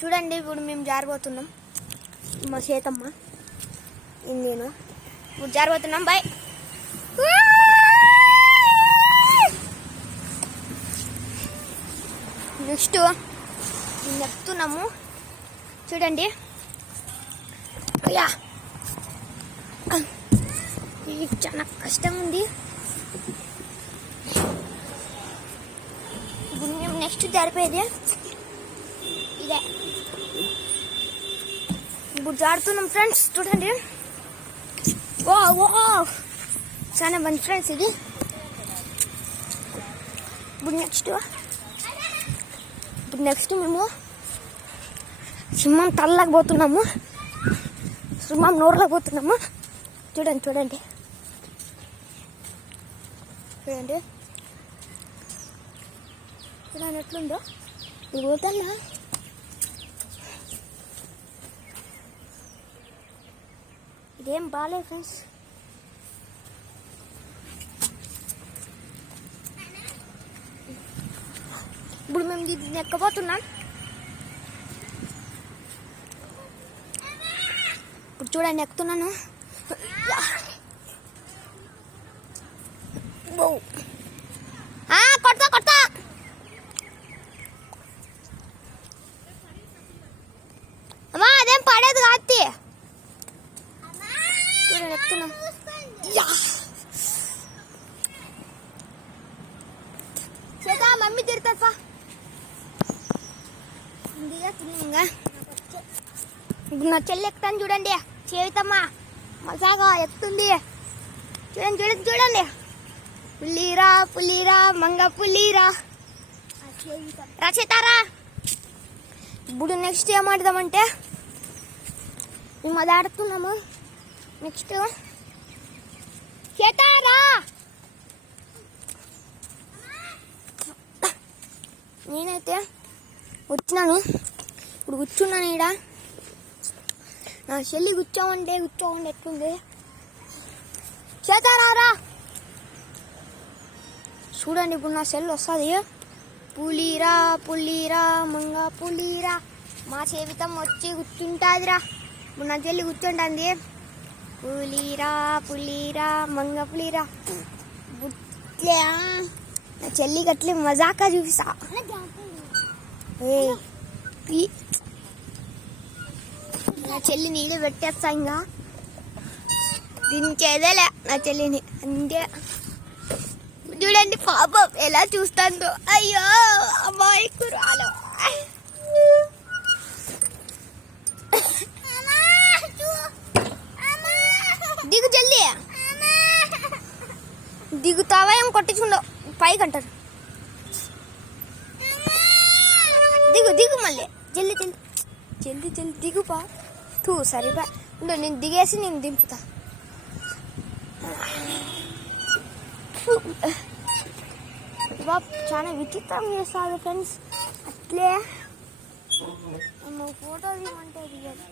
చూడండి ఇప్పుడు మేము జారిపోతున్నాం. మా చేతమ్మ నేను ఇప్పుడు జారిపోతున్నాం. బాయ్. నెక్స్ట్ ఎక్కుతున్నాము. చూడండి ఇది చాలా కష్టం ఉంది. ఇప్పుడు మేము నెక్స్ట్ జారిపోయేది ఇదే. ఇప్పుడు జారుతున్నాం ఫ్రెండ్స్. చూడండి ఓ చాలా మంచి ఫ్రెండ్స్ ఇది. ఇప్పుడు నెక్స్ట్ మేము సింహం తల్లకు పోతున్నాము. సింహం నోరులోకి పోతున్నాము. చూడండి చూడండి చూడండి చూడండి ఎట్లుందో. ఇది పోతానా ఇదేం బాగాలేదు ఫ్రెండ్స్. ఇప్పుడు మేము ఇది ఎక్కబోతున్నాం. ఇప్పుడు చూడండి ఎక్కుతున్నాను. కొడతా అమ్మా, అదేం పడేది కాదు. చూడండి ఎక్కుతున్నాం. చేతా మమ్మీ తిడతా. ఇప్పుడు నా చెల్లి ఎక్కుతాను చూడండి. చేతమ్మ మజాగా ఎక్కుతుంది. చూడండి పుల్లీరా మంగ పుల్లీరా రాచేతారా. ఇప్పుడు నెక్స్ట్ ఏం ఆడదామంటే మేము అది ఆడుతున్నాము. నెక్స్ట్ చేతారా. నేనైతే వచ్చినాను. ఇప్పుడు కూర్చున్నాను ఈడ. నా చెల్లి కూర్చోమంటే ఎట్లుంది. చేతారా. చూడండి ఇప్పుడు నా చెల్లి వస్తుంది. పులీరా మంగ పులీరా. మా జీవితం వచ్చి కూర్చుంటుందిరా. ఇప్పుడు నా చెల్లి కూర్చుంటుంది. పులీరా మంగ పులీరా. నా చెల్లికి అట్లే మజాకా చూపిస్తా. నా చెల్లి నీళ్ళు పెట్టేస్తా. ఇంకా దించేదేలే నా చెల్లిని అంతే. చూడండి పాపం ఎలా చూస్తాందో. అయ్యో అమ్మాయి కురాలు. దిగు జల్లి. దిగుతావా ఏం కొట్టించుకుండవు పైకి అంటారు. దిగు మళ్ళీ జల్ది దిగుపా. సరిపా నేను దిగేసి నేను దింపుతా. చాలా విచిత్రం చేస్తారు ఫ్రెండ్స్. అట్లే ఫోటో తీయమంటే దిగదు.